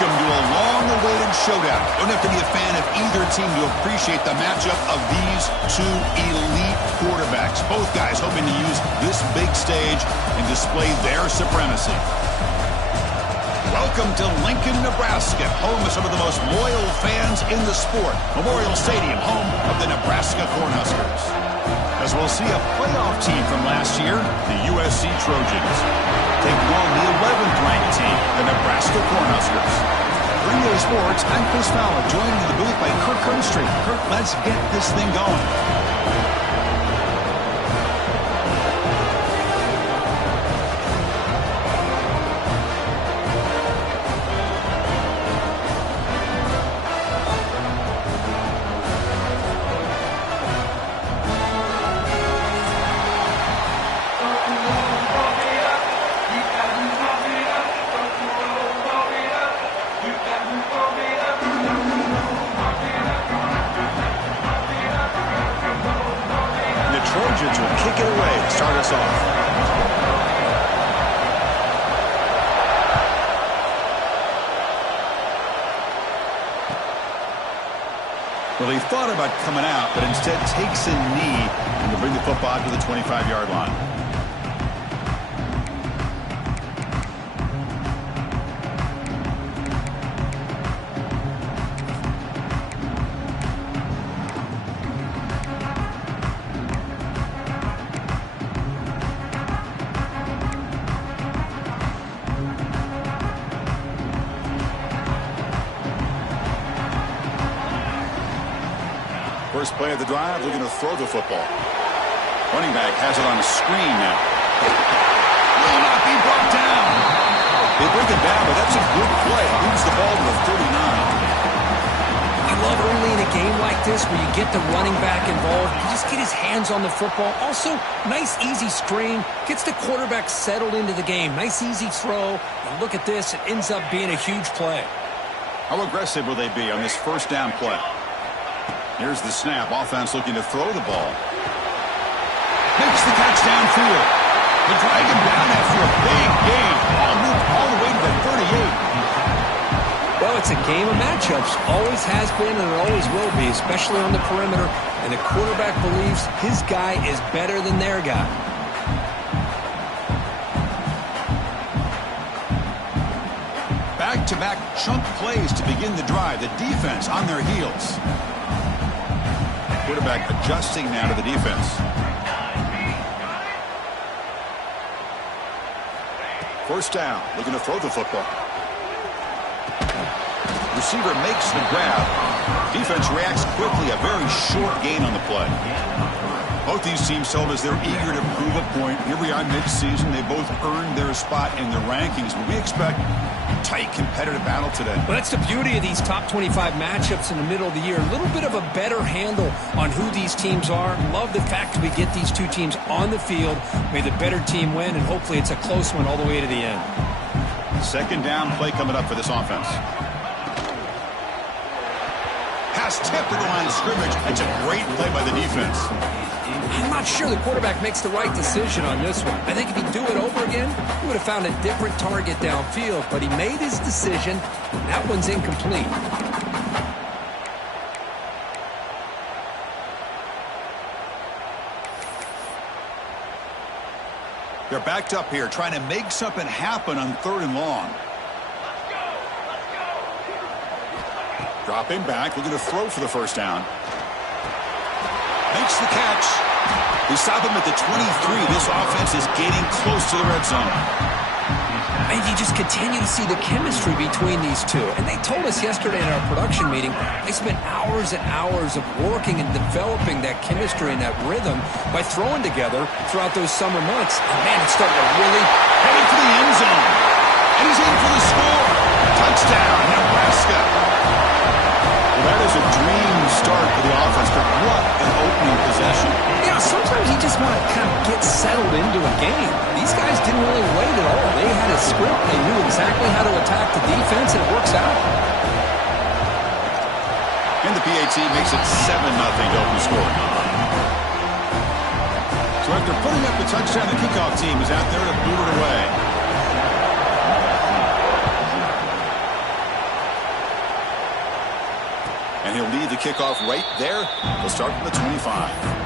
Welcome to a long-awaited showdown. Don't have to be a fan of either team to appreciate the matchup of these two elite quarterbacks. Both guys hoping to use this big stage and display their supremacy. Welcome to Lincoln, Nebraska, home of some of the most loyal fans in the sport. Memorial Stadium, home of the Nebraska Cornhuskers. As we'll see a playoff team from last year, the USC Trojans take on the 11th ranked team, the Nebraska Cornhuskers. For EA Sports, I'm Chris Fowler, joined in the booth by Kirk Herbstreit. Kirk, let's get this thing going. Trojans will kick it away to start us off. Well, he thought about coming out, but instead takes a knee and to bring the football to the 25-yard line. First play of the drive, looking to throw the football. Running back has it on a screen now. Will not be brought down. They bring it down, but that's a good play. Moves the ball to the 39. I love early in a game like this where you get the running back involved. You just get his hands on the football. Also, nice easy screen. Gets the quarterback settled into the game. Nice easy throw. And look at this. It ends up being a huge play. How aggressive will they be on this first down play? Here's the snap. Offense looking to throw the ball. Makes the catch downfield. They drag him down after a big gain. Ball moved all the way to the 38. Well, it's a game of matchups. Always has been and it always will be, especially on the perimeter. And the quarterback believes his guy is better than their guy. Back-to-back chunk plays to begin the drive. The defense on their heels. Quarterback adjusting now to the defense. First down, looking to throw the football. Receiver makes the grab. Defense reacts quickly, a very short gain on the play. Both these teams told us they're eager to prove a point. Here we are mid-season. They both earned their spot in the rankings, but we expect a tight, competitive battle today. Well, that's the beauty of these top 25 matchups in the middle of the year. A little bit of a better handle on who these teams are. Love the fact that we get these two teams on the field. May the better team win, and hopefully it's a close one all the way to the end. Second down play coming up for this offense. Pass tip to the line of scrimmage. That's a great play by the defense. I'm not sure the quarterback makes the right decision on this one. I think if he'd do it over again, he would have found a different target downfield, but he made his decision. That one's incomplete. They're backed up here, trying to make something happen on third and long. Dropping back, looking to throw for the first down. Makes the catch. We stop him at the 23. This offense is getting close to the red zone. And you just continue to see the chemistry between these two. And they told us yesterday in our production meeting, they spent hours and hours of working and developing that chemistry and that rhythm by throwing together throughout those summer months. And man, it's starting to really heading for the end zone. And he's in for the score. Touchdown, Nebraska. Well, that is a dream start for the offense, but what an opening possession. Yeah, sometimes you just want to kind of get settled into a game. These guys didn't really wait at all. They had a script. They knew exactly how to attack the defense, and it works out. And the PAT makes it 7-0 to open score. So after putting up the touchdown, the kickoff team is out there to boot it away. And he'll lead the kickoff right there. He'll start from the 25.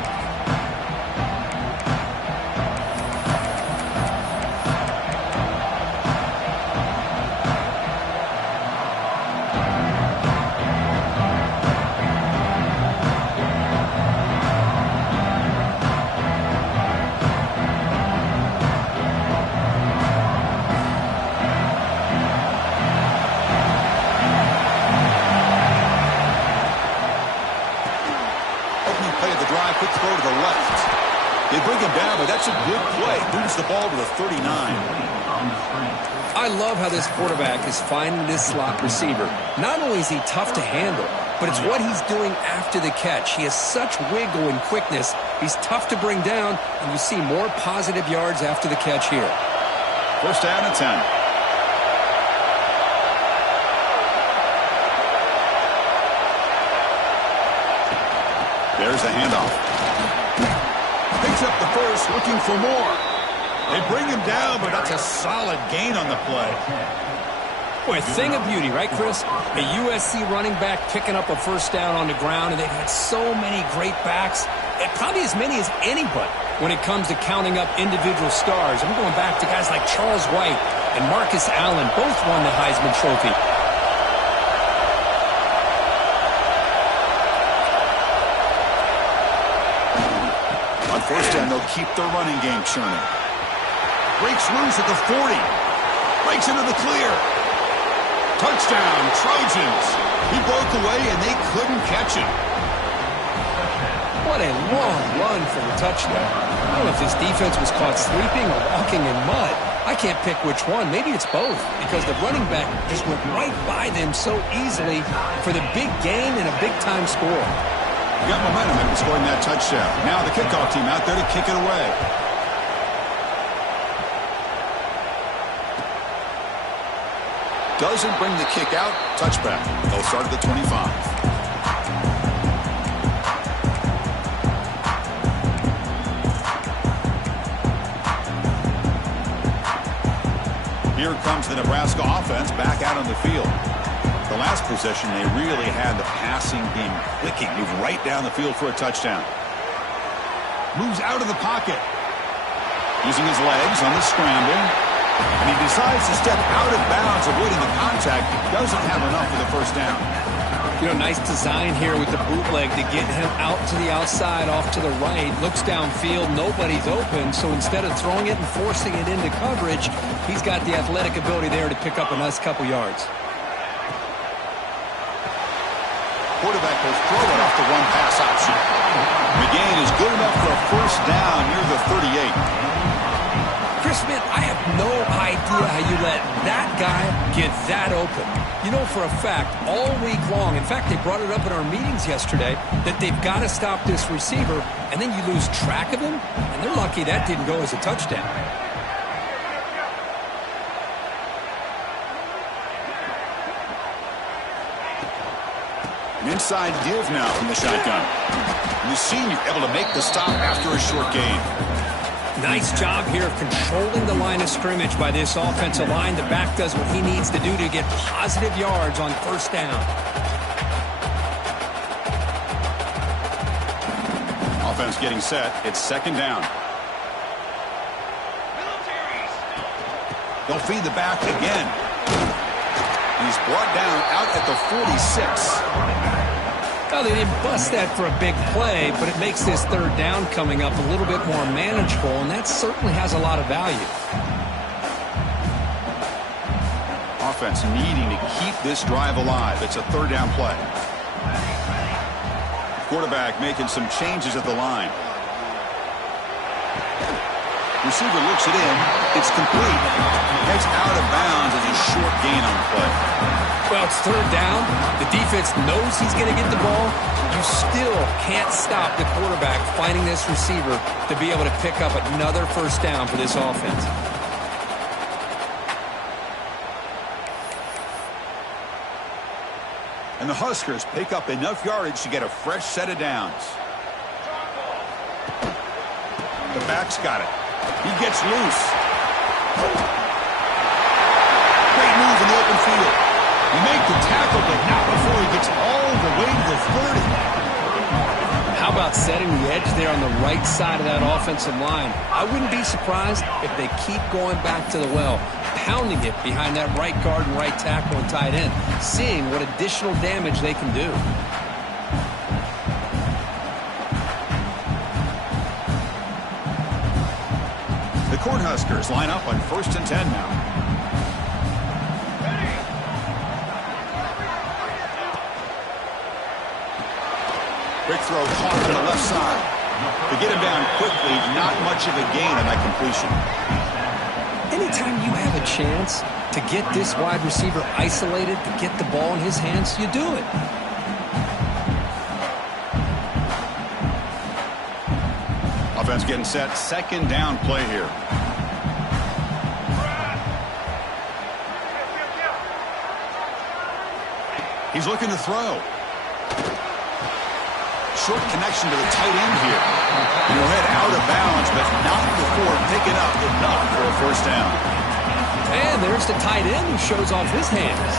Quick throw to the left. They bring him down, but that's a good play. Moves the ball to the 39. I love how this quarterback is finding this slot receiver. Not only is he tough to handle, but it's what he's doing after the catch. He has such wiggle and quickness. He's tough to bring down, and you see more positive yards after the catch here. First down and 10. There's a handoff. Picks up the first, looking for more. They bring him down, but that's a solid gain on the play. Boy, a thing of beauty, right, Chris? A USC running back picking up a first down on the ground, and they've had so many great backs, and probably as many as anybody when it comes to counting up individual stars. I'm going back to guys like Charles White and Marcus Allen. Both won the Heisman Trophy. First down, they'll keep their running game churning. Breaks loose at the 40. Breaks into the clear. Touchdown, Trojans. He broke away, and they couldn't catch him. What a long run for the touchdown. I don't know if this defense was caught sleeping or walking in mud. I can't pick which one. Maybe it's both, because the running back just went right by them so easily for the big gain and a big-time score. Got momentum after scoring that touchdown. Now the kickoff team out there to kick it away. Doesn't bring the kick out. Touchback. They'll start at the 25. Here comes the Nebraska offense back out on the field. The last possession, they really had the passing game clicking. Move right down the field for a touchdown. Moves out of the pocket. Using his legs on the scramble. And he decides to step out of bounds, avoiding the contact. Doesn't have enough for the first down. You know, nice design here with the bootleg to get him out to the outside, off to the right. Looks downfield, nobody's open. So instead of throwing it and forcing it into coverage, he's got the athletic ability there to pick up a nice couple yards. Quarterback will throw it off the one pass option. The gain is good enough for a first down near the 38. Chris Smith, I have no idea how you let that guy get that open. You know for a fact, all week long, in fact, they brought it up in our meetings yesterday, that they've got to stop this receiver, and then you lose track of him, and they're lucky that didn't go as a touchdown. An inside div now from the shotgun. And the senior able to make the stop after a short gain. Nice job here of controlling the line of scrimmage by this offensive line. The back does what he needs to do to get positive yards on first down. Offense getting set. It's second down. They'll feed the back again. He's brought down out at the 46. Well, they didn't bust that for a big play, but it makes this third down coming up a little bit more manageable, and that certainly has a lot of value. Offense needing to keep this drive alive. It's a third down play. Quarterback making some changes at the line. Receiver looks it in. It's complete. Heads out of bounds as a short gain on the play. Well, it's third down. The defense knows he's going to get the ball. You still can't stop the quarterback finding this receiver to be able to pick up another first down for this offense. And the Huskers pick up enough yardage to get a fresh set of downs. The back's got it. He gets loose. Great move in the open field. He makes make the tackle, but not before he gets all the way to the 30. How about setting the edge there on the right side of that offensive line? I wouldn't be surprised if they keep going back to the well, pounding it behind that right guard and right tackle and tight end, seeing what additional damage they can do. The Cornhuskers line up on 1st and 10 now. Quick throw caught to the left side. To get him down quickly, not much of a gain on that completion. Anytime you have a chance to get this wide receiver isolated, to get the ball in his hands, you do it. Offense getting set. 2nd down play here. He's looking to throw. Short connection to the tight end here. And he'll head out of bounds, but not before picking up enough for a 1st down. And there's the tight end who shows off his hands.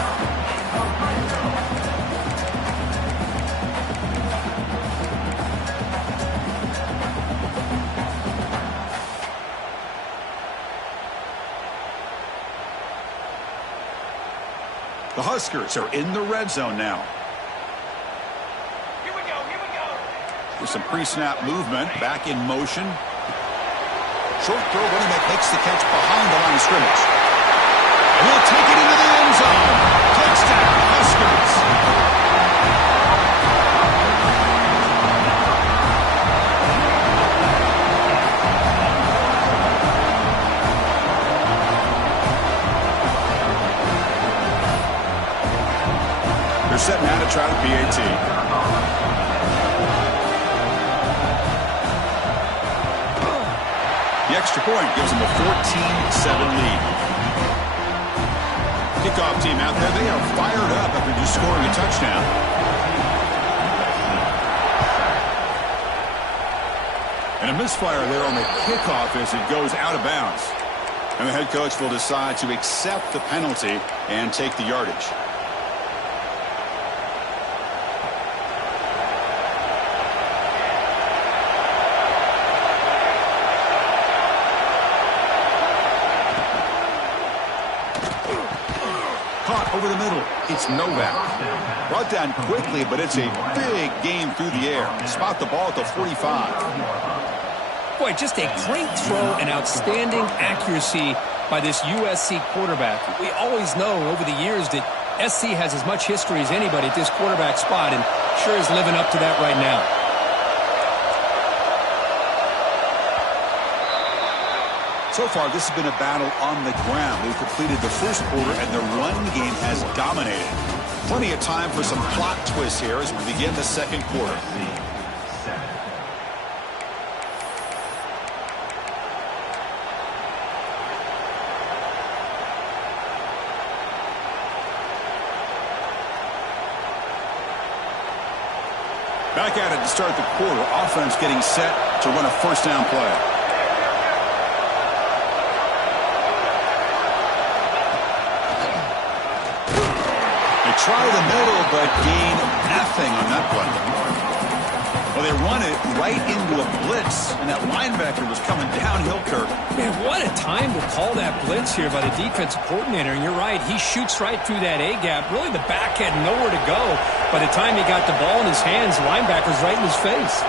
The Huskers are in the red zone now. With some pre-snap movement, back in motion. Short throw, running back makes the catch behind the line of scrimmage. And he'll take it into the end zone. Touchdown, Huskers. They're setting out to try the PAT. The extra point gives them a 14-7 lead. Kickoff team out there, they are fired up after just scoring a touchdown. And a misfire there on the kickoff as it goes out of bounds. And the head coach will decide to accept the penalty and take the yardage. Over the middle, it's Novak. Brought down quickly, but it's a big game through the air. Spot the ball at the 45. Boy, just a great throw and outstanding accuracy by this USC quarterback. We always know over the years that SC has as much history as anybody at this quarterback spot, and sure is living up to that right now. So far, this has been a battle on the ground. We've completed the first quarter, and the run game has dominated. Plenty of time for some plot twists here as we begin the 2nd quarter. Back at it to start the quarter. Offense getting set to run a 1st down play. Try the middle, but gain nothing on that play. Well, they run it right into a blitz, and that linebacker was coming downhill, Kirk. Man, what a time to call that blitz here by the defensive coordinator. And you're right, he shoots right through that A-gap. Really, the back had nowhere to go. By the time he got the ball in his hands, the linebacker's right in his face.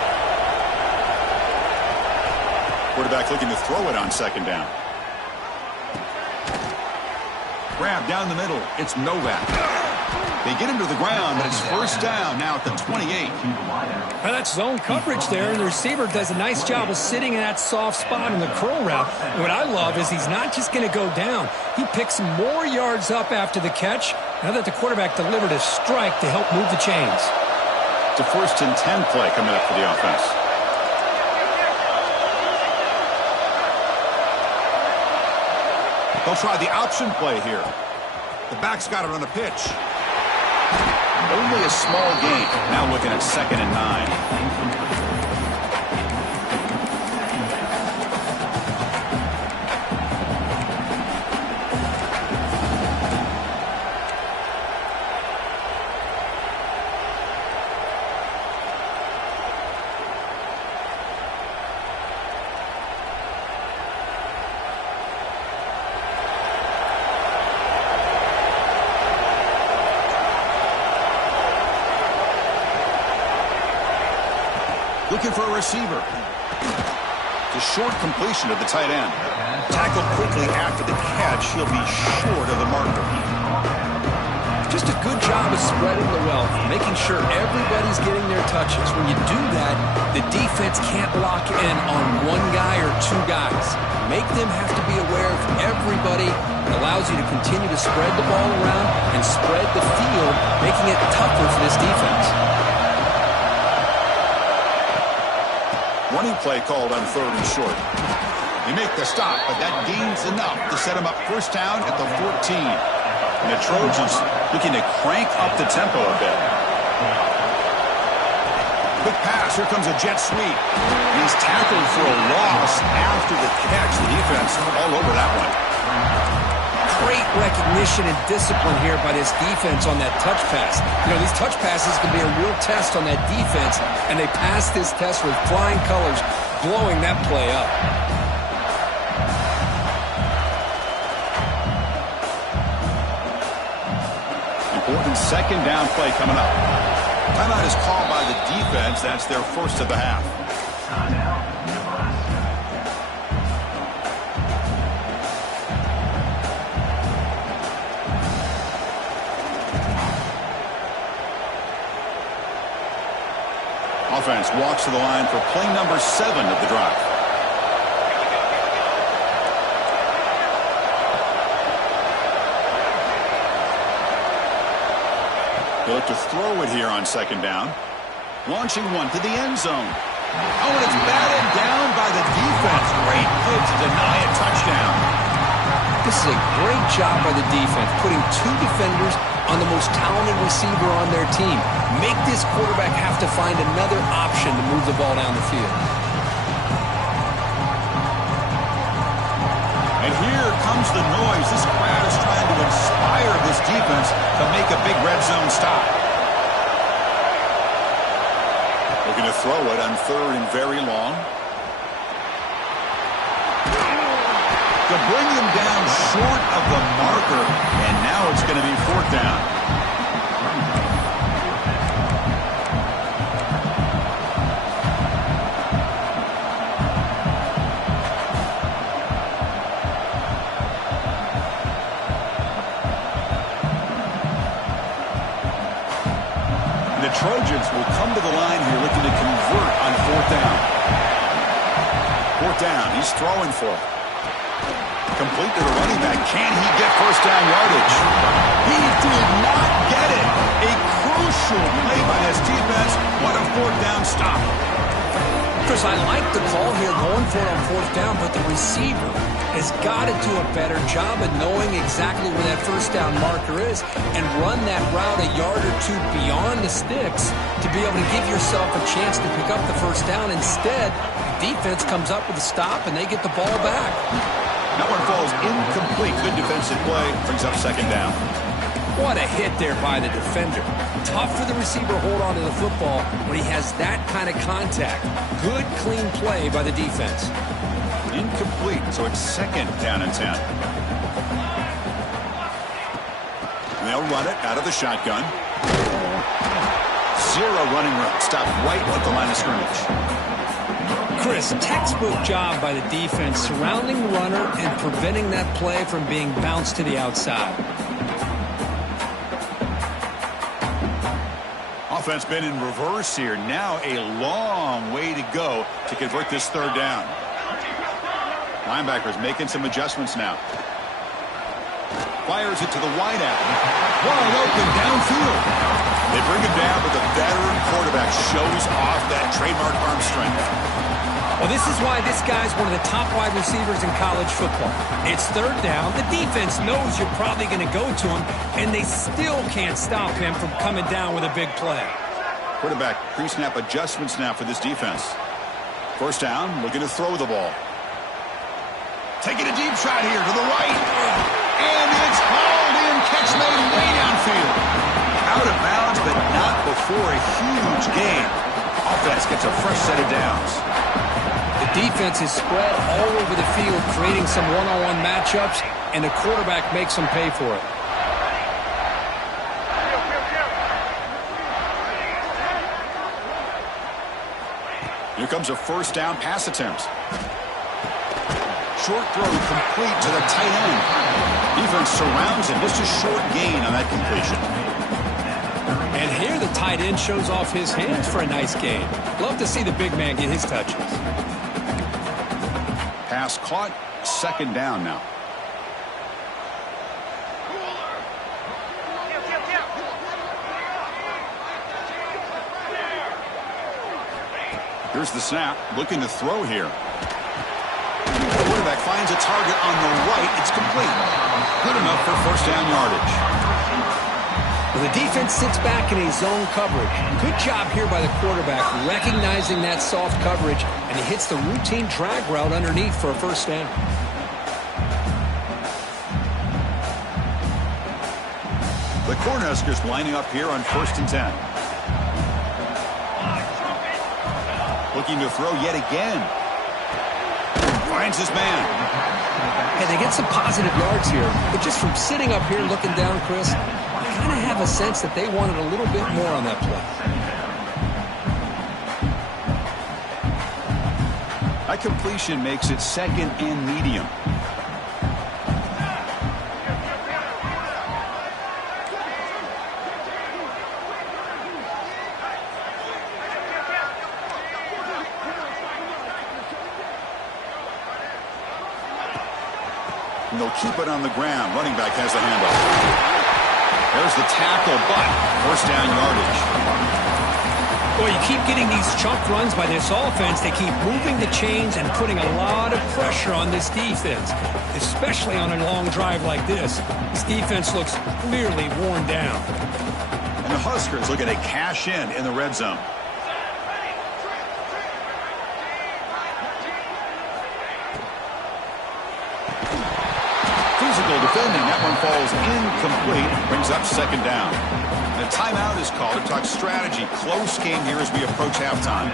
Quarterback looking to throw it on 2nd down. Grab down the middle. It's Novak. They get him to the ground, but it's 1st down now at the 28. Well, that's zone coverage there, and the receiver does a nice job of sitting in that soft spot in the curl route. And what I love is he's not just going to go down. He picks more yards up after the catch now that the quarterback delivered a strike to help move the chains. It's a 1st and 10 play coming up for the offense. They'll try the option play here. The back's got it on a pitch. Only a small gain. Now looking at 2nd and 9. Looking for a receiver. The short completion of the tight end. Tackled quickly after the catch. He'll be short of the marker. Just a good job of spreading the wealth, making sure everybody's getting their touches. When you do that, the defense can't lock in on one guy or two guys. Make them have to be aware of everybody. It allows you to continue to spread the ball around and spread the field, making it tougher for this defense. Running play called on 3rd and short. They make the stop, but that gains enough to set him up first down at the 14. And the Trojans looking to crank up the tempo a bit. Quick pass. Here comes a jet sweep. He's tackled for a loss after the catch. The defense all over that one. Great recognition and discipline here by this defense on that touch pass. You know, these touch passes can be a real test on that defense, and they passed this test with flying colors, blowing that play up. Important second down play coming up. Timeout is called by the defense. That's their first of the half. Offense walks to the line for play number 7 of the drive. They look to throw it here on second down. Launching one to the end zone. Oh, and it's batted down by the defense. Great play to deny a touchdown. This is a great job by the defense, putting 2 defenders on the most talented receiver on their team. Make this quarterback have to find another option to move the ball down the field. And here comes the noise. This crowd is trying to inspire this defense to make a big red zone stop. Looking to throw it on 3rd and very long. To bring him down short of the marker, and now it's going to be 4th down. The Trojans will come to the line here looking to convert on 4th down. 4th down, he's throwing for it. Complete to the running back. Can he get first down yardage? He did not get it. A crucial play by this defense. What a 4th down stop. Chris, I like the call here going for it on 4th down, but the receiver has got to do a better job of knowing exactly where that first down marker is and run that route a yard or 2 beyond the sticks to be able to give yourself a chance to pick up the first down. Instead, the defense comes up with a stop and they get the ball back. That one falls incomplete. Good defensive play. Brings up second down. What a hit there by the defender. Tough for the receiver to hold on to the football when he has that kind of contact. Good, clean play by the defense. Incomplete, so it's 2nd down and 10. And they'll run it out of the shotgun. 0 running room. Stop right at the line of scrimmage. Chris, textbook job by the defense surrounding the runner and preventing that play from being bounced to the outside. Offense been in reverse here. Now a long way to go to convert this 3rd down. Linebackers making some adjustments now. Fires it to the wideout. Wide open downfield. They bring him down, but the veteran quarterback shows off that trademark arm strength. Well, this is why this guy's one of the top wide receivers in college football. It's 3rd down. The defense knows you're probably going to go to him, and they still can't stop him from coming down with a big play. Quarterback pre-snap adjustments now for this defense. First down, looking to throw the ball. Taking a deep shot here to the right. And it's hauled in. Catch made way downfield. Out of bounds, but not before a huge gain. Offense gets a fresh set of downs. The defense is spread all over the field, creating some one-on-one matchups, and the quarterback makes them pay for it. Here comes a first down pass attempt. Short throw complete to the tight end. Defense surrounds him. Just a short gain on that completion. And here the tight end shows off his hands for a nice gain. Love to see the big man get his touches. Pass caught. Second down now. Here's the snap. Looking to throw here. The quarterback finds a target on the right. It's complete. Good enough for first down yardage. Well, the defense sits back in a zone coverage. Good job here by the quarterback recognizing that soft coverage, and he hits the routine drag route underneath for a first down. The Cornhuskers lining up here on 1st and 10. Looking to throw yet again. Finds his man. And they get some positive yards here, but just from sitting up here looking down, Chris, I kind of have a sense that they wanted a little bit more on that play. That completion makes it second and medium. And they'll keep it on the ground. Running back has the handoff. There's the tackle, but first down yardage. Boy, you keep getting these chunk runs by this offense. They keep moving the chains and putting a lot of pressure on this defense, especially on a long drive like this. This defense looks clearly worn down. And the Huskers looking to cash in the red zone. Defending. That one falls incomplete. Brings up second down. And a timeout is called to talk strategy. Close game here as we approach halftime.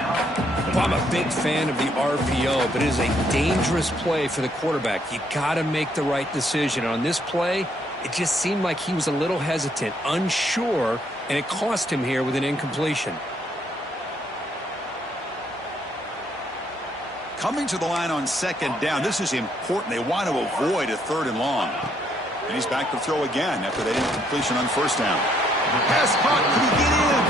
Well, I'm a big fan of the RPO, but it is a dangerous play for the quarterback. You got to make the right decision. On this play, it just seemed like he was a little hesitant, unsure, and it cost him here with an incompletion. Coming to the line on second down. This is important. They want to avoid a third and long. And he's back to throw again after that incompletion on first down. Pass caught. Can he get in?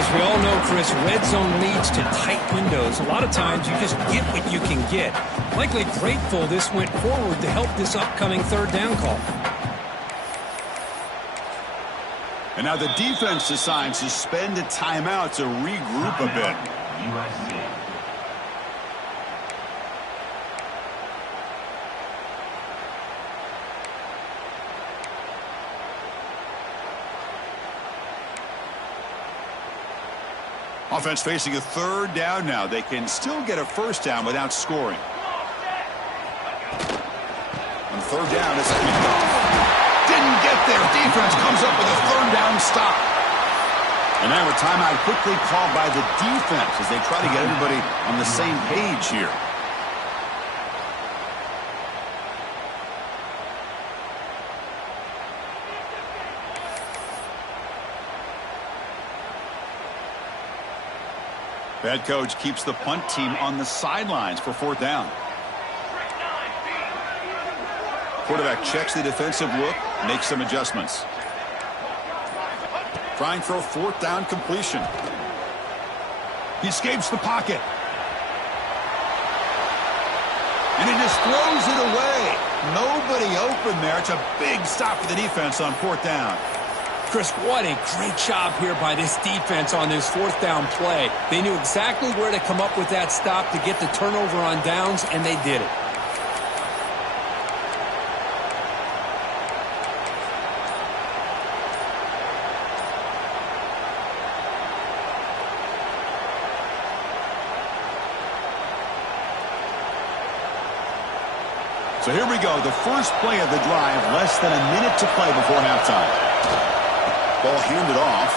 As we all know, Chris, red zone leads to tight windows. A lot of times you just get what you can get. Likely grateful this went forward to help this upcoming third down call. And now the defense decides to spend a timeout to regroup a bit. Offense facing a third down now. They can still get a first down without scoring. On third down, it's didn't get there. Defense comes up with a third down stop. And now a timeout quickly called by the defense as they try to get everybody on the same page here. The head coach keeps the punt team on the sidelines for fourth down. Quarterback checks the defensive look, makes some adjustments. Trying for a fourth down completion. He escapes the pocket. And he just throws it away. Nobody open there. It's a big stop for the defense on fourth down. Chris, what a great job here by this defense on this fourth down play. They knew exactly where to come up with that stop to get the turnover on downs, and they did it. So here we go, the first play of the drive, less than a minute to play before halftime. Ball handed off.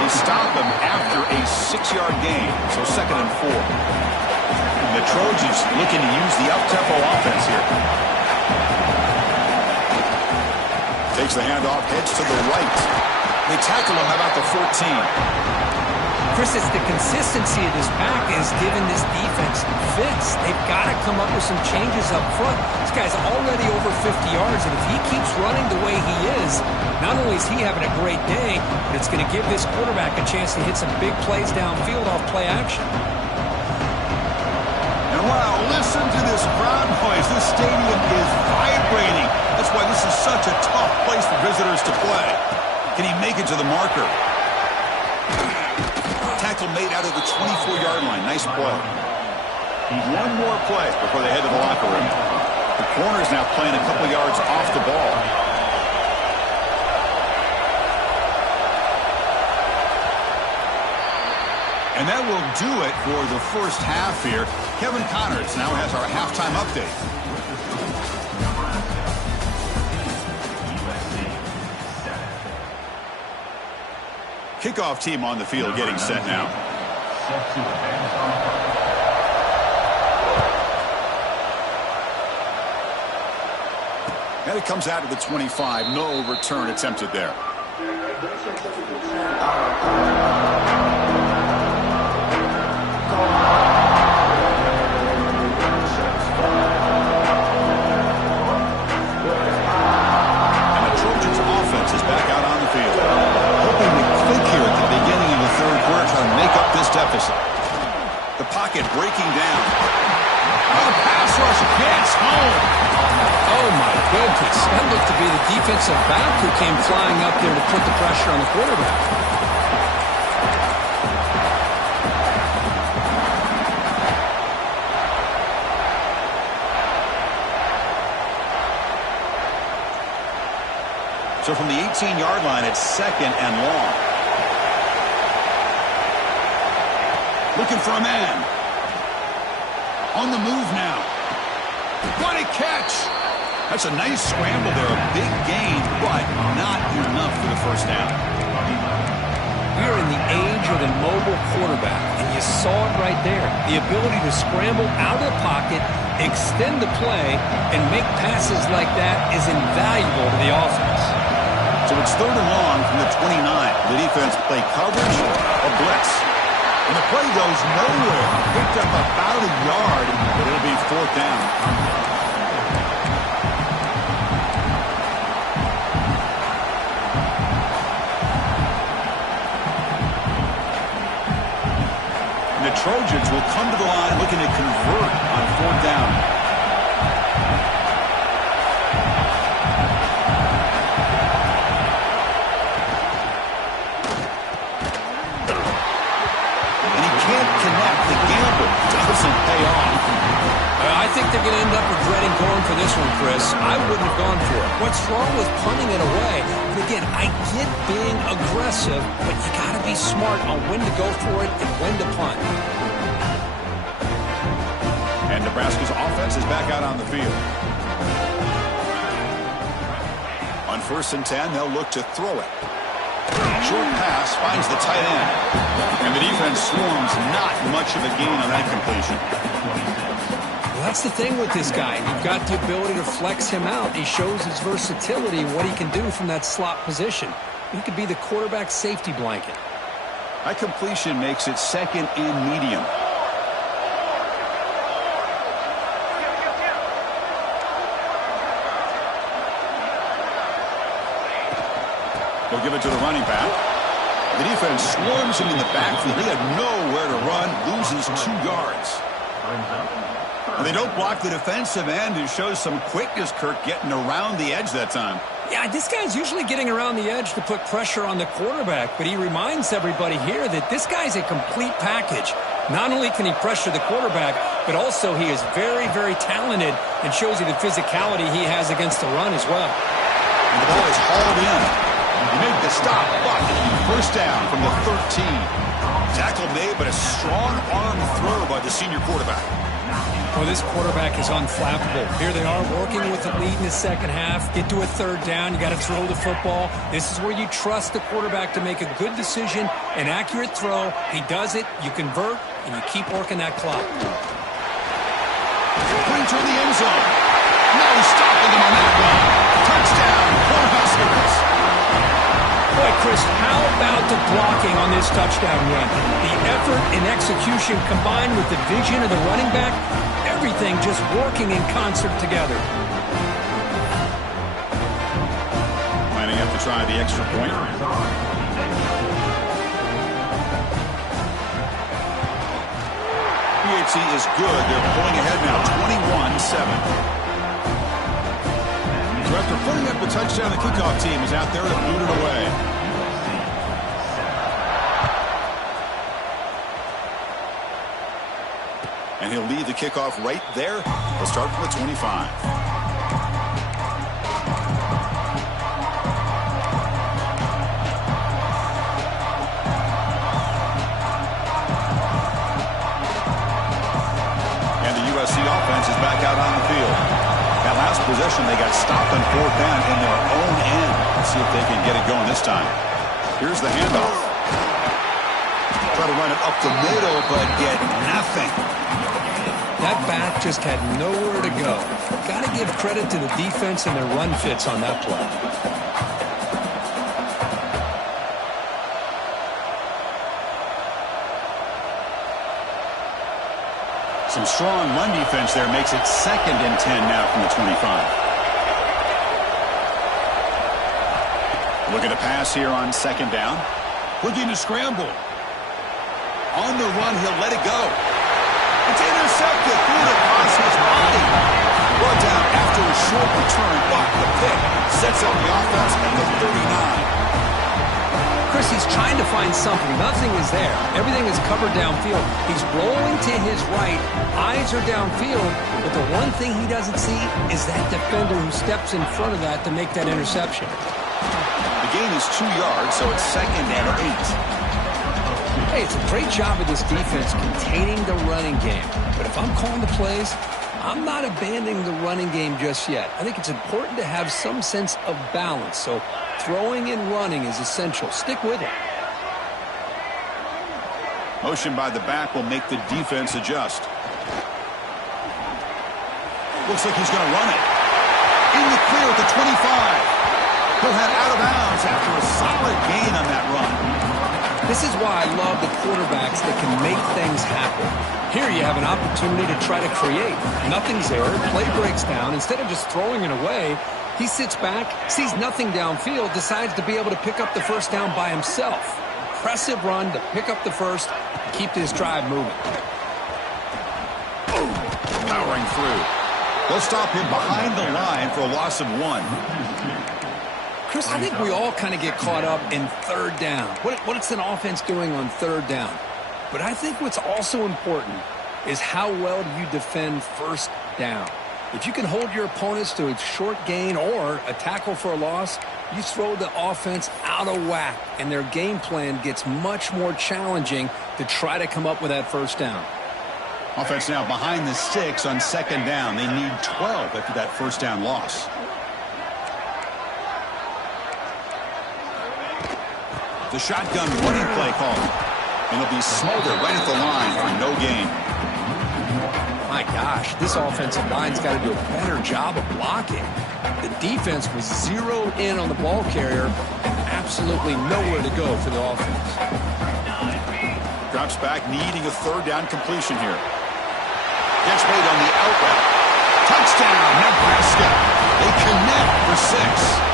They stop him after a 6-yard gain, so 2nd and 4. And the Trojans looking to use the up-tempo offense here. Takes the handoff, heads to the right. They tackle him about the 14. Chris, it's the consistency of this pack is giving this defense fits. They've got to come up with some changes up front. This guy's already over 50 yards, and if he keeps running the way he is, not only is he having a great day, but it's going to give this quarterback a chance to hit some big plays downfield off play action. And wow, listen to this crowd noise. This stadium is vibrating. That's why this is such a tough place for visitors to play. Can he make it to the marker? Tackle made out of the 24-yard line. Nice play. One more play before they head to the locker room. The corner is now playing a couple yards off the ball. And that will do it for the first half here. Kevin Connors now has our halftime update. Kickoff team on the field getting set now. And it comes out of the 25. No return attempted there. And the Trojans offense is back out on the field. Hoping to click here at the beginning of the third quarter to make up this deficit. The pocket breaking down. Oh, the pass rush gets home. Oh, my goodness. That looked to be the defensive back who came flying up there to put the pressure on the quarterback. So from the 18-yard line, it's 2nd and long. Looking for a man. On the move now. What a catch! That's a nice scramble there. A big gain, but not enough for the first down. We are in the age of the mobile quarterback, and you saw it right there. The ability to scramble out of the pocket, extend the play, and make passes like that is invaluable to the offense. So it's 3rd and long from the 29. The defense play coverage or blitz. And the play goes nowhere. Picked up about a yard, but it'll be 4th down. And the Trojans will come to the line looking to convert on 4th down. Pay off. I think they're going to end up regretting going for this one, Chris. I wouldn't have gone for it. What's wrong with punting it away? And again, I get being aggressive, but you got to be smart on when to go for it and when to punt. And Nebraska's offense is back out on the field. On 1st and 10, they'll look to throw it. Short pass finds the tight end. And the defense swarms, not much of a gain on that completion. Well, that's the thing with this guy. You've got the ability to flex him out. He shows his versatility, what he can do from that slot position. He could be the quarterback's safety blanket. That completion makes it 2nd and medium. They'll give it to the running back. The defense swarms him in the backfield. He had nowhere to run, loses 2 yards. And they don't block the defensive end and shows some quickness, Kirk, getting around the edge that time. Yeah, this guy's usually getting around the edge to put pressure on the quarterback, but he reminds everybody here that this guy's a complete package. Not only can he pressure the quarterback, but also he is very, very talented and shows you the physicality he has against the run as well. And the ball is hauled in. He made the stop, but 1st down from the 13. Tackle made, but a strong arm throw by the senior quarterback. Well, this quarterback is unflappable. Here they are working with the lead in the 2nd half. Get to a 3rd down. You got to throw the football. This is where you trust the quarterback to make a good decision, an accurate throw. He does it, you convert, and you keep working that clock. Into the end zone. No stopping him on that one. Touchdown, Cornhuskers. Boy, Chris, how about to blocking on this touchdown run. The effort and execution combined with the vision of the running back, everything just working in concert together. Lining up to try the extra point. PHC is good. They're pulling ahead now, 21-7. So after putting up the touchdown, the kickoff team is out there to boot it away. And he'll lead the kickoff right there. He'll start from the 25. And the USC offense is back out on the field. That last possession, they got stopped on 4th down in their own end. Let's see if they can get it going this time. Here's the handoff. Try to run it up the middle, but get nothing. That back just had nowhere to go. Got to give credit to the defense and their run fits on that play. Some strong run defense there makes it 2nd and 10 now from the 25. Looking to pass here on 2nd down. Looking to scramble. On the run, he'll let it go. It's intercepted through the cross his body. Brought down after a short return, but the pick sets up the offense at the 39. Chris, he's trying to find something. Nothing is there. Everything is covered downfield. He's rolling to his right. Eyes are downfield. But the one thing he doesn't see is that defender who steps in front of that to make that interception. The gain is 2 yards, so it's 2nd and 8. Hey, it's a great job of this defense containing the running game. But if I'm calling the plays, I'm not abandoning the running game just yet. I think it's important to have some sense of balance. So throwing and running is essential. Stick with it. Motion by the back will make the defense adjust. Looks like he's going to run it. In the clear at the 25. He'll head out of bounds after a solid gain on that run. This is why I love the quarterbacks that can make things happen. Here you have an opportunity to try to create. Nothing's there. Play breaks down. Instead of just throwing it away, he sits back, sees nothing downfield, decides to be able to pick up the first down by himself. Impressive run to pick up the first, keep this drive moving. Powering through. They'll stop him behind the line for a loss of 1. Chris, I think we all kind of get caught up in 3rd down. What's an offense doing on 3rd down? But I think what's also important is how well do you defend 1st down. If you can hold your opponents to a short gain or a tackle for a loss, you throw the offense out of whack, and their game plan gets much more challenging to try to come up with that 1st down. Offense now behind the 6 on 2nd down. They need 12 after that 1st down loss. The shotgun running play call. And it'll be smothered right at the line for no gain. My gosh, this offensive line's got to do a better job of blocking. The defense was zeroed in on the ball carrier and absolutely nowhere to go for the offense. Drops back, needing a 3rd down completion here. Gets made on the out route. Touchdown, Nebraska. They connect for 6.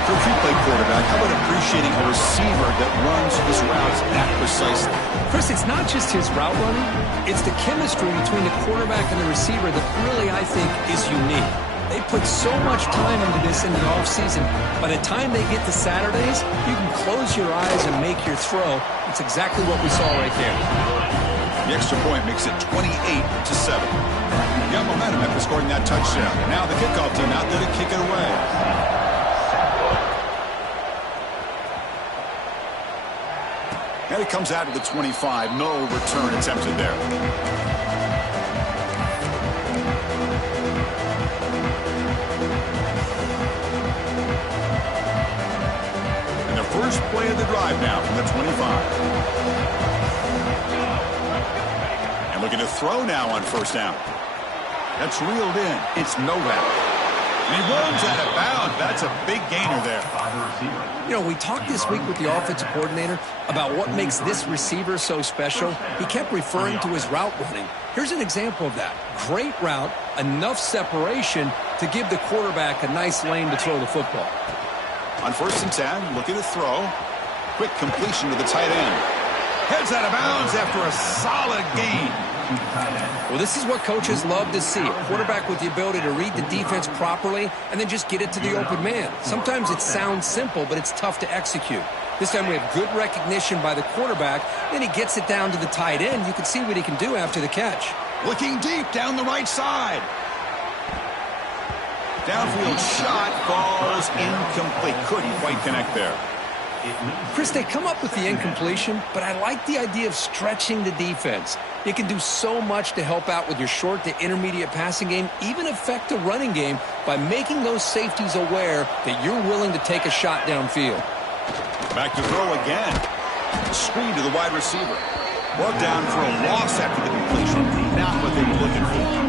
Coach, you play quarterback. How about appreciating a receiver that runs his routes that precisely? Chris, it's not just his route running. It's the chemistry between the quarterback and the receiver that really, I think, is unique. They put so much time into this in the offseason. By the time they get to Saturdays, you can close your eyes and make your throw. It's exactly what we saw right there. The extra point makes it 28-7. Got momentum after scoring that touchdown. Now the kickoff team out there to kick it away. And it comes out to the 25. No return attempted there. And the first play of the drive now from the 25. And looking to throw now on 1st down. That's reeled in. It's Novak. And he runs out of bounds. That's a big gainer there. You know, we talked this week with the offensive coordinator about what makes this receiver so special. He kept referring to his route running. Here's an example of that. Great route, enough separation to give the quarterback a nice lane to throw the football. On 1st and 10, looking to throw. Quick completion to the tight end. Heads out of bounds after a solid gain. Well, this is what coaches love to see. A quarterback with the ability to read the defense properly and then just get it to the open man. Sometimes it sounds simple, but it's tough to execute. This time we have good recognition by the quarterback. Then he gets it down to the tight end. You can see what he can do after the catch. Looking deep down the right side. Downfield shot falls incomplete. Couldn't quite connect there. Chris, they come up with the incompletion, but I like the idea of stretching the defense. You can do so much to help out with your short to intermediate passing game, even affect the running game by making those safeties aware that you're willing to take a shot downfield. Back to throw again. Screen to the wide receiver. Brought down for a loss after the completion. Not what they were looking for.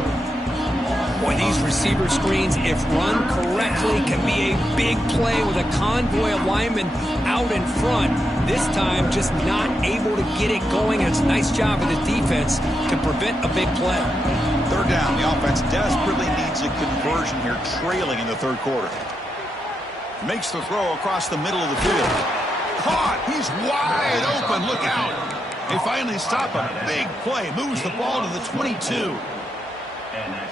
Boy, these receiver screens, if run correctly, can be a big play with a convoy of linemen out in front. This time, just not able to get it going. It's a nice job of the defense to prevent a big play. 3rd down. The offense desperately needs a conversion here, trailing in the 3rd quarter. Makes the throw across the middle of the field. Caught. He's wide open. Look out. They finally stop a big play. Moves the ball to the 22.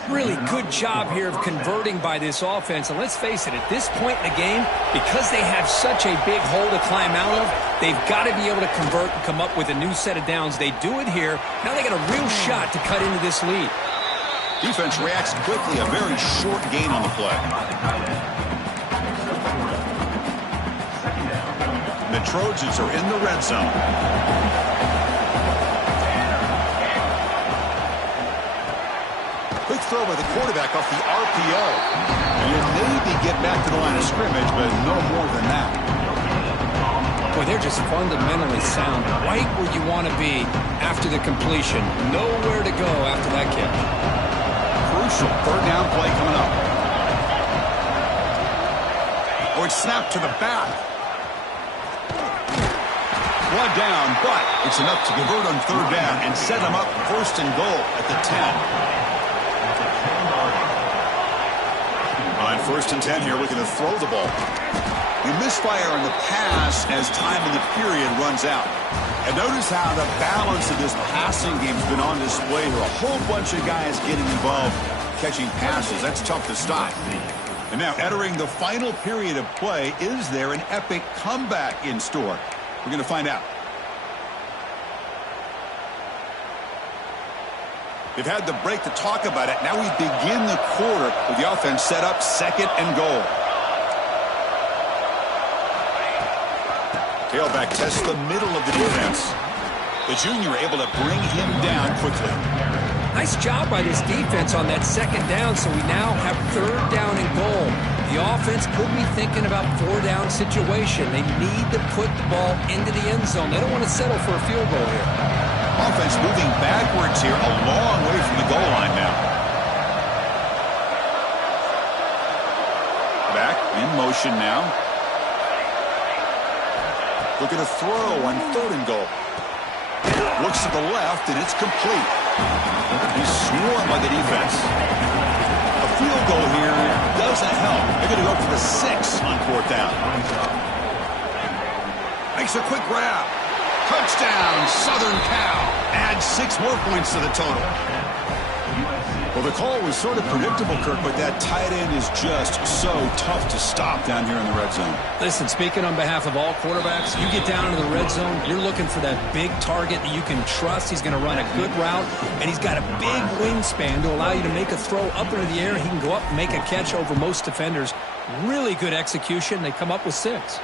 Really good job here of converting by this offense. And let's face it, at this point in the game, because they have such a big hole to climb out of, they've got to be able to convert and come up with a new set of downs. They do it here. Now they got a real shot to cut into this lead. Defense reacts quickly. A very short gain on the play. The Trojans are in the red zone. Quick throw by the quarterback off the RPO. And he'll maybe get back to the line of scrimmage, but no more than that. Boy, they're just fundamentally sound. Right where you want to be after the completion. Nowhere to go after that catch. Crucial 3rd down play coming up. Or it's snapped to the back. 1 down, but it's enough to convert on 3rd down and set them up 1st and goal at the 10. On 1st and 10 here, looking to throw the ball. You misfire on the pass as time in the period runs out. And notice how the balance of this passing game has been on display here. A whole bunch of guys getting involved catching passes. That's tough to stop. And now entering the final period of play, is there an epic comeback in store? We're going to find out. They've had the break to talk about it. Now we begin the quarter with the offense set up 2nd and goal. Tailback tests the middle of the defense. The junior able to bring him down quickly. Nice job by this defense on that 2nd down, so we now have 3rd down and goal. The offense could be thinking about 4th down situation. They need to put the ball into the end zone. They don't want to settle for a field goal here. Offense moving backwards here, a long way from the goal line now. Back in motion now. Looking to throw on 3rd and goal. Looks to the left, and it's complete. He's swarmed by the defense. A field goal here doesn't help. They're going to go for the 6 on 4th down. Makes a quick grab. Touchdown, Southern Cal. Adds 6 more points to the total. Well, the call was sort of predictable, Kirk, but that tight end is just so tough to stop down here in the red zone. Listen, speaking on behalf of all quarterbacks, you get down into the red zone, you're looking for that big target that you can trust. He's going to run a good route, and he's got a big wingspan to allow you to make a throw up into the air. He can go up and make a catch over most defenders. Really good execution. They come up with 6.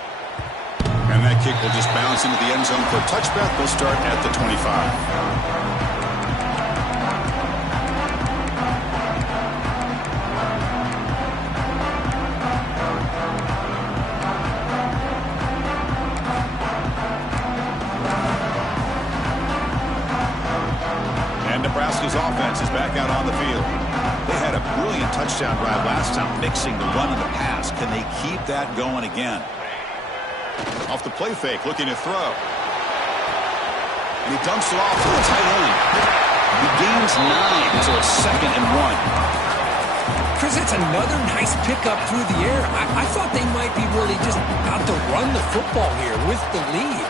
And that kick will just bounce into the end zone for a touchback. They'll start at the 25. And Nebraska's offense is back out on the field. They had a brilliant touchdown drive last time, mixing the run and the pass. Can they keep that going again? Off the play fake, looking to throw. And he dumps it off to the tight end. He gains 9, so it's 2nd and 1. Chris, it's another nice pickup through the air. I thought they might be really just out to run the football here with the lead.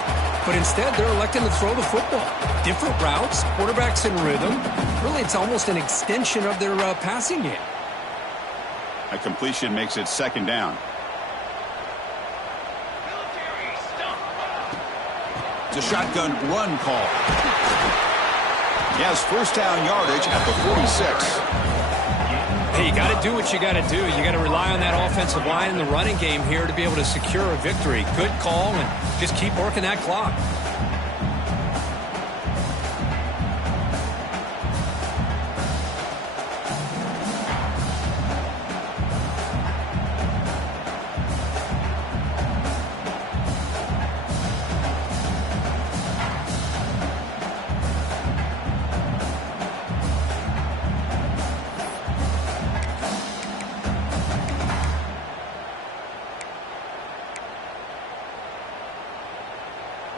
But instead, they're electing to throw the football. Different routes, quarterbacks in rhythm. Really, it's almost an extension of their passing game. A completion makes it 2nd down. It's a shotgun run call. He has 1st down yardage at the 46. Hey, you got to do what you got to do. You got to rely on that offensive line in the running game here to be able to secure a victory. Good call, and just keep working that clock.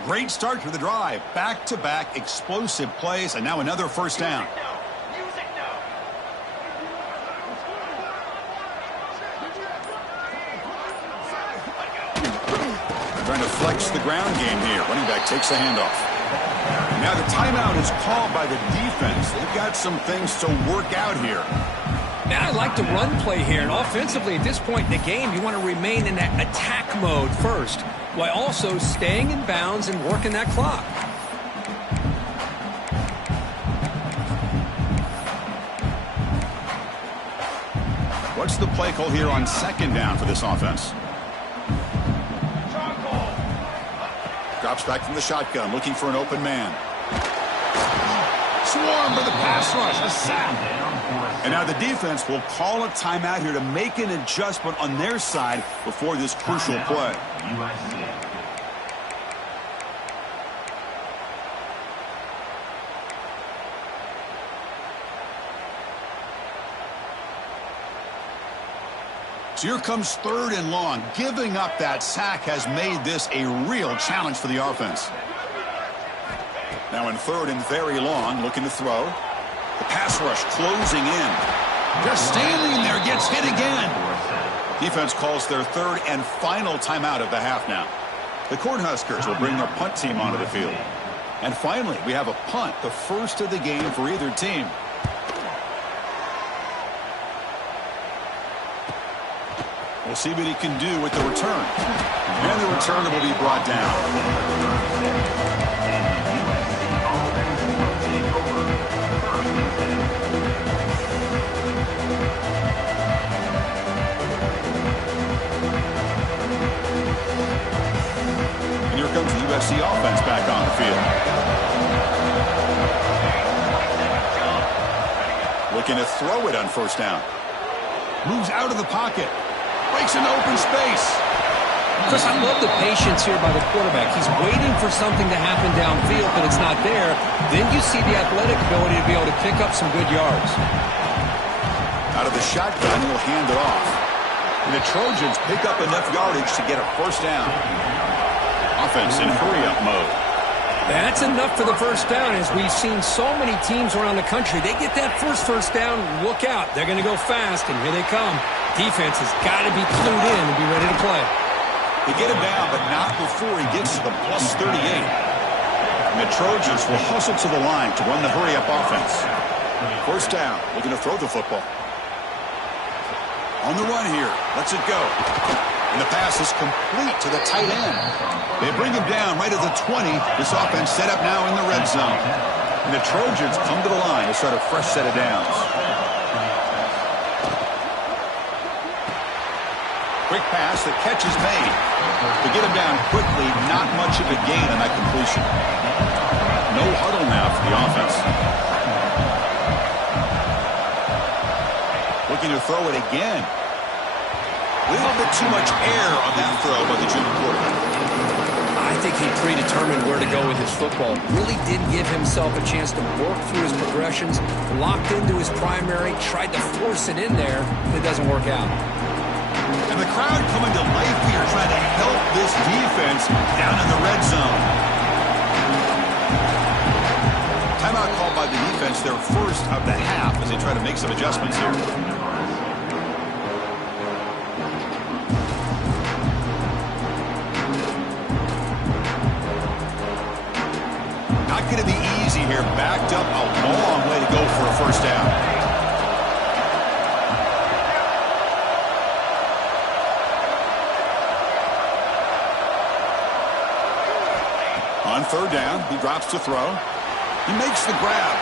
Great start to the drive. Back-to-back explosive plays, and now another 1st down. Trying to flex the ground game here. Running back takes the handoff. Now the timeout is called by the defense. They've got some things to work out here. Now I like the run play here, and offensively at this point in the game, you want to remain in that attack mode first, while also staying in bounds and working that clock. What's the play call here on 2nd down for this offense? Drops back from the shotgun, looking for an open man. Swarm for the pass rush, a sack. And now the defense will call a timeout here to make an adjustment on their side before this crucial play. So here comes 3rd and long. Giving up that sack has made this a real challenge for the offense. Now in 3rd and very long, looking to throw. The pass rush closing in. Just standing there, gets hit again. Defense calls their 3rd and final timeout of the half now. The Cornhuskers will bring their punt team onto the field. And finally, we have a punt, the first of the game for either team. We'll see what he can do with the return. And the return will be brought down. And here comes the USC offense back on the field. Looking to throw it on 1st down. Moves out of the pocket. Breaks into open space. Chris, I love the patience here by the quarterback. He's waiting for something to happen downfield, but it's not there. Then you see the athletic ability to be able to pick up some good yards. Out of the shotgun, he'll hand it off. And the Trojans pick up enough yardage to get a 1st down. Offense in hurry-up mode. That's enough for the 1st down. As we've seen so many teams around the country, they get that first down, look out. They're going to go fast, and here they come. Defense has got to be clued in and be ready to play. They get him down, but not before he gets to the plus 38. And the Trojans will hustle to the line to run the hurry-up offense. 1st down, looking to throw the football. On the run here, lets it go. And the pass is complete to the tight end. They bring him down right at the 20. This offense set up now in the red zone. And the Trojans come to the line to start a fresh set of downs. Quick pass, the catch is made. To get him down quickly, not much of a gain on that completion. No huddle now for the offense. Looking to throw it again. A little bit too much air on that throw by the junior quarterback. I think he treated determined where to go with his football. Really didn't give himself a chance to work through his progressions, locked into his primary, tried to force it in there, and it doesn't work out. And the crowd coming to life here, trying to help this defense down in the red zone. Timeout called by the defense, their first of the half, as they try to make some adjustments here. Not going to be easy here. Backed up a long way to go for a first down. On third down, he drops to throw. He makes the grab.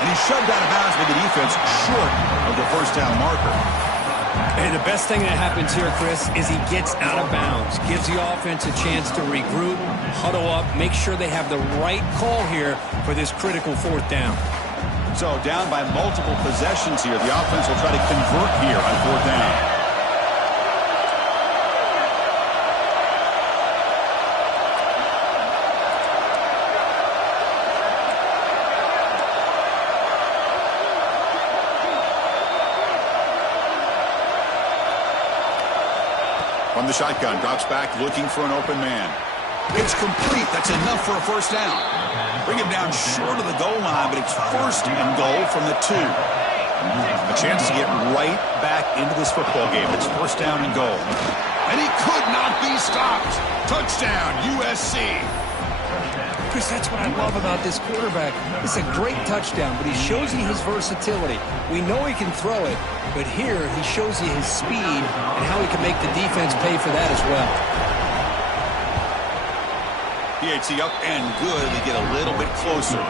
And he's shoved out of bounds by the defense short of the first down marker. And the best thing that happens here, Chris, is he gets out of bounds, gives the offense a chance to regroup, huddle up, make sure they have the right call here for this critical fourth down. So down by multiple possessions here. The offense will try to convert here on fourth down. From the shotgun, drops back, looking for an open man. It's complete. That's enough for a first down. Bring him down short of the goal line, but it's first and goal from the 2. A chance to get right back into this football game. It's first down and goal. And he could not be stopped. Touchdown, USC. Chris, that's what I love about this quarterback. It's a great touchdown, but he shows you his versatility. We know he can throw it, but here he shows you his speed and how he can make the defense pay for that as well. PAT up and good. They get a little bit closer.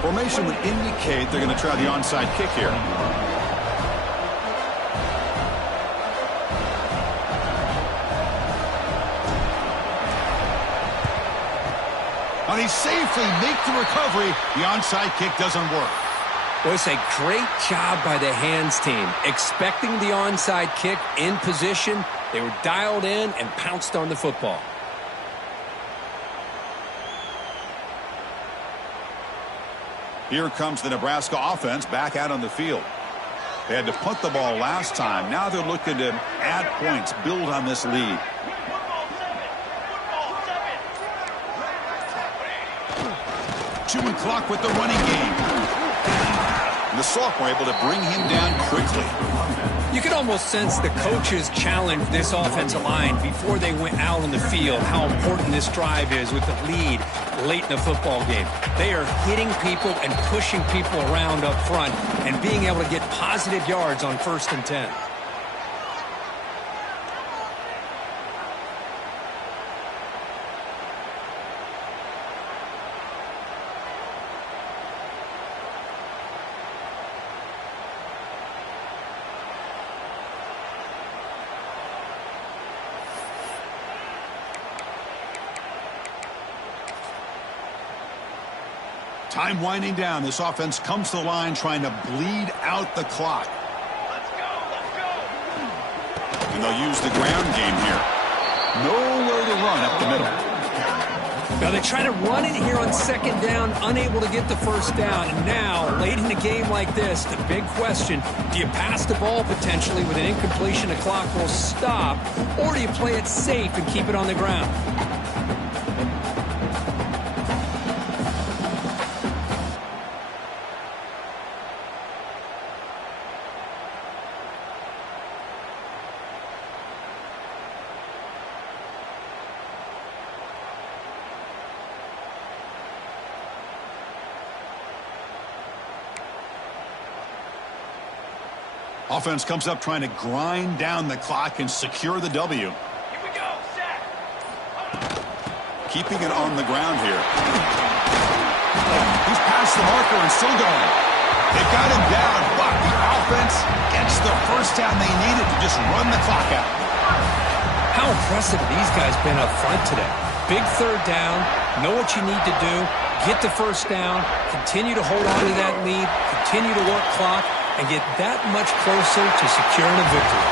Formation would indicate they're going to try the onside kick here. And he safely make the recovery. The onside kick doesn't work. Well, it's a great job by the hands team. Expecting the onside kick in position, they were dialed in and pounced on the football. Here comes the Nebraska offense back out on the field. They had to punt the ball last time. Now they're looking to add points, build on this lead. Chewing clock with the running game. And the sophomore able to bring him down quickly. You can almost sense the coaches challenged this offensive line before they went out on the field, how important this drive is with the lead late in the football game. They are hitting people and pushing people around up front and being able to get positive yards on 1st and 10. Time winding down. This offense comes to the line trying to bleed out the clock. Let's go. And they'll use the ground game here. Nowhere to run up the middle. Now they try to run it here on 2nd down, unable to get the first down. And now, late in the game like this, the big question, do you pass the ball potentially with an incompletion, the clock will stop, or do you play it safe and keep it on the ground? Offense comes up trying to grind down the clock and secure the W. Here we go. Set. Keeping it on the ground here. He's past the marker and still going. They've got him down, but the offense gets the first down they needed to just run the clock out. How impressive have these guys been up front today? Big 3rd down, know what you need to do, get the first down, continue to hold on to that lead, continue to work clock, and get that much closer to securing a victory.